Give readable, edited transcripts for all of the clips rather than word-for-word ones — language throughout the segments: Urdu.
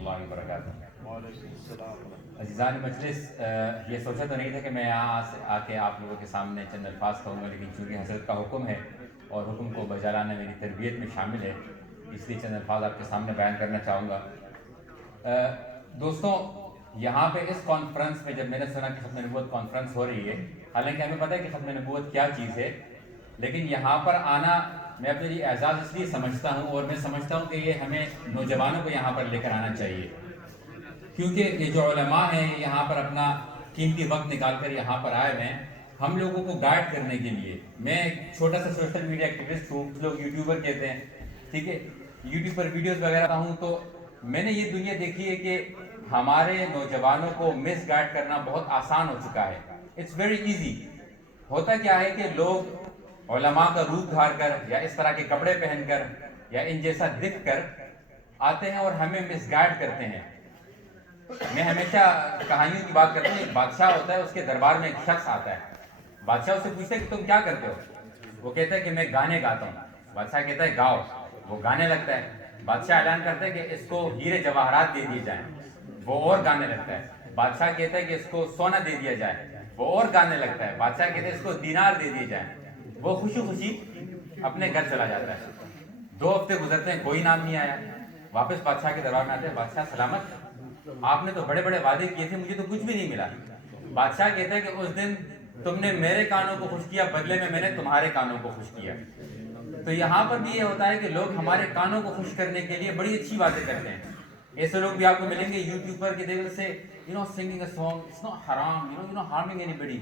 اللہ وبرکاتہ۔ وعلیکم السلام۔ عزیزان مجلس، یہ سوچا تو نہیں تھا کہ میں یہاں آ کے آپ لوگوں کے سامنے چند الفاظ کہوں گا، لیکن چونکہ حضرت کا حکم ہے اور حکم کو بجا لانا میری تربیت میں شامل ہے، اس لیے چند الفاظ آپ کے سامنے بیان کرنا چاہوں گا۔ دوستوں، یہاں پہ اس کانفرنس میں جب میں نے سنا کہ ختم نبوت کانفرنس ہو رہی ہے، حالانکہ ہمیں پتہ ہے کہ ختم نبوت کیا چیز ہے، لیکن یہاں پر آنا میں اپنے لیے اعزاز اس لیے سمجھتا ہوں، اور میں سمجھتا ہوں کہ یہ ہمیں نوجوانوں کو یہاں پر لے کر آنا چاہیے، کیونکہ یہ جو علماء ہیں یہاں پر اپنا قیمتی وقت نکال کر یہاں پر آئے ہیں ہم لوگوں کو گائیڈ کرنے کے لیے۔ میں ایک چھوٹا سا سوشل میڈیا ایکٹیوسٹ ہوں، لوگ یوٹیوبر کہتے ہیں، ٹھیک ہے، یوٹیوب پر ویڈیوز وغیرہ ہوں، تو میں نے یہ دنیا دیکھی ہے کہ ہمارے نوجوانوں کو مس گائیڈ کرنا بہت آسان ہو چکا ہے۔ It's very easy. ہوتا کیا ہے کہ لوگ علماء کا روپ دھار کر یا اس طرح کے کپڑے پہن کر یا ان جیسا دکھ کر آتے ہیں اور ہمیں مس گائیڈ کرتے ہیں۔ میں ہمیشہ کہانیوں کی بات کرتا ہوں، ایک بادشاہ ہوتا ہے، اس کے دربار میں ایک شخص آتا ہے، بادشاہ اس سے پوچھتا ہے کہ تم کیا کرتے ہو؟ وہ کہتا ہے کہ میں گانے گاتا ہوں۔ بادشاہ کہتا ہے گاؤ، وہ گانے لگتا ہے۔ بادشاہ اعلان کرتا ہے کہ اس کو ہیرے جواہرات دے دیے جائیں، وہ اور گانے لگتا ہے۔ بادشاہ کہتا ہے کہ اس کو سونا دے دیا جائے، وہ اور گانے لگتا ہے۔ بادشاہ کہتا ہے اس کو دینار دے دیے جائیں، وہ خوشی خوشی اپنے گھر چلا جاتا ہے۔ 2 ہفتے گزرتے ہیں، کوئی نام نہیں آیا۔ واپس بادشاہ کے دربار میں آتے ہیں، بادشاہ سلامت، آپ نے تو بڑے بڑے وعدے کیے تھے، مجھے تو کچھ بھی نہیں ملا۔ بادشاہ کہتا ہے کہ اس دن تم نے میرے کانوں کو خوش کیا، بدلے میں نے تمہارے کانوں کو خوش کیا۔ تو یہاں پر بھی یہ ہوتا ہے کہ لوگ ہمارے کانوں کو خوش کرنے کے لیے بڑی اچھی باتیں کرتے ہیں۔ ایسے لوگ بھی آپ کو ملیں گے یوٹیوب پر کہ they will say, you know, singing a song, it's not haram, you're not harming anybody.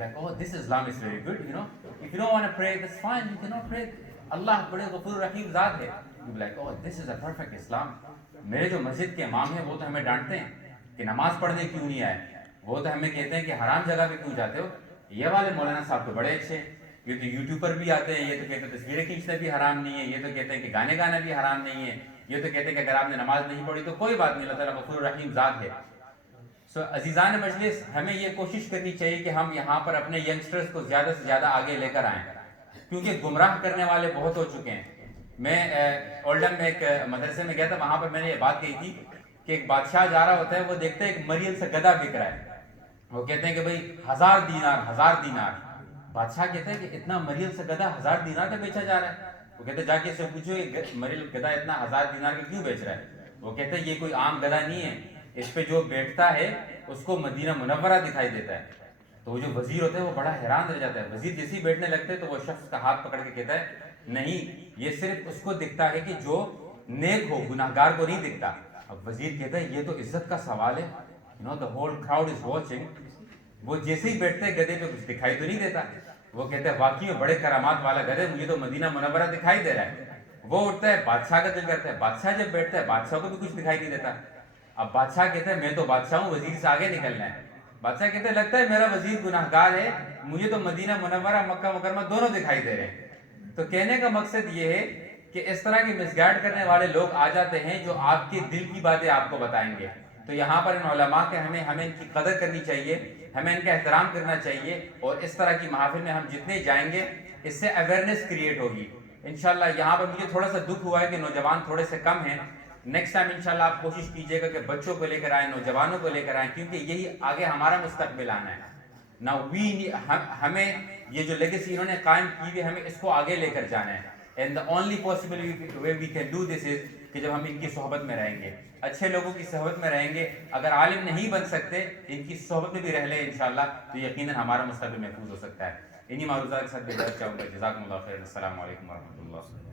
Like, oh, this Islam is very good, you know. If you don't want to pray, that's fine, you cannot pray. اللہ بڑے غفور رحیم ذات ہے۔ You'll be like, oh, this is a perfect Islam. میرے جو مسجد کے امام ہیں وہ تو ہمیں ڈانٹتے ہیں کہ نماز پڑھنے کیوں نہیں آئے، وہ تو ہمیں کہتے ہیں کہ حرام جگہ پہ کیوں جاتے ہو۔ یہ والے مولانا صاحب تو بڑے اچھے ہیں، یہ تو یوٹیوب پر بھی آتے ہیں، یہ تو کہتے ہیں تصویریں کھینچنا بھی حرام نہیں ہے، یہ تو کہتے ہیں کہ گانے گانا بھی حرام نہیں ہے، یہ تو کہتے ہیں کہ اگر آپ نے نماز نہیں پڑھی تو کوئی بات نہیں، اللہ تعالیٰ غفور رحیم ذات ہے۔ سو عزیزان مجلس، ہمیں یہ کوشش کرنی چاہیے کہ ہم یہاں پر اپنے ینگسٹرز کو زیادہ سے زیادہ آگے لے کر آئیں، کیونکہ گمراہ کرنے والے بہت ہو چکے ہیں۔ میں اولڈن میں ایک مدرسے میں گیا تھا، وہاں پر میں نے یہ بات کہی تھی کہ ایک بادشاہ جا رہا ہوتا ہے، وہ دیکھتا ہے ایک مریل سے گدھا بک رہا ہے، وہ کہتے ہیں کہ بھائی 1000 دینار 1000 دینار۔ بادشاہ کہتے ہیں کہ اتنا مریل سے گدھا 1000 دینار کا بیچا جا رہا ہے؟ وہ کہتے ہیں جا کے اس سے پوچھو یہ مریل گدھا اتنا 1000 دینار کا کیوں بیچ رہا ہے؟ وہ کہتے ہیں یہ کوئی عام گدھا نہیں ہے، اس پہ جو بیٹھتا ہے اس کو مدینہ منورہ دکھائی دیتا ہے۔ تو وہ جو وزیر ہوتا ہے وہ بڑا حیران رہ جاتا ہے، وزیر جیسے ہی بیٹھنے لگتے ہیں تو وہ شخص کا ہاتھ پکڑ کے کہتا ہے نہیں، یہ صرف اس کو دکھتا ہے کہ جو نیک ہو، گناہگار کو نہیں دکھتا۔ اب وزیر کہتا ہے یہ تو عزت کا سوال ہے، you know, the whole crowd is watching۔ وہ جیسے ہی بیٹھتے ہیں گدھے پہ کچھ دکھائی تو نہیں دیتا۔ وہ کہتے ہیں واقعی میں بڑے کرامات والا گدھے، مجھے تو مدینہ منورہ دکھائی دے رہا ہے۔ وہ اٹھتا ہے، بادشاہ کا دل کرتا ہے، بادشاہ جب بیٹھتا ہے بادشاہ کو بھی کچھ دکھائی نہیں دیتا۔ اب بادشاہ کہتا ہے میں تو بادشاہ ہوں، وزیر سے آگے نکلنا ہے۔ بادشاہ کہتے ہیں لگتا ہے میرا وزیر گناہگار ہے، مجھے تو مدینہ منورہ مکہ مکرمہ دونوں دکھائی دے رہے ہیں۔ تو کہنے کا مقصد یہ ہے کہ اس طرح کی مس گائیڈ کرنے والے لوگ آ جاتے ہیں جو آپ کے دل کی باتیں آپ کو بتائیں گے۔ تو یہاں پر ان علماء کے ہمیں ان کی قدر کرنی چاہیے، ہمیں ان کا احترام کرنا چاہیے، اور اس طرح کی محافل میں ہم جتنے جائیں گے اس سے اویئرنیس کریٹ ہوگی انشاءاللہ۔ یہاں پر مجھے تھوڑا سا دکھ ہوا ہے کہ نوجوان تھوڑے سے کم ہیں، نیکسٹ ٹائم انشاءاللہ آپ کوشش کیجئے گا کہ بچوں کو لے کر آئیں، نوجوانوں کو لے کر آئیں، کیونکہ یہی آگے ہمارا مستقبل آنا ہے۔ ہمیں یہ جو لیگیسی انہوں نے قائم کی ہوئی، ہمیں اس کو آگے لے کر جانا ہے۔ And the only possible way we can do this is کہ جب ہم ان کی صحبت میں رہیں گے، اچھے لوگوں کی صحبت میں رہیں گے، اگر عالم نہیں بن سکتے ان کی صحبت میں بھی رہ لیں انشاءاللہ تو یقیناً ہمارا مستقبل محفوظ ہو سکتا ہے۔ انہی معروضات کے ساتھ بھی چاہوں گا۔ جزاکم اللہ خیر، السلام علیکم ورحمۃ اللہ۔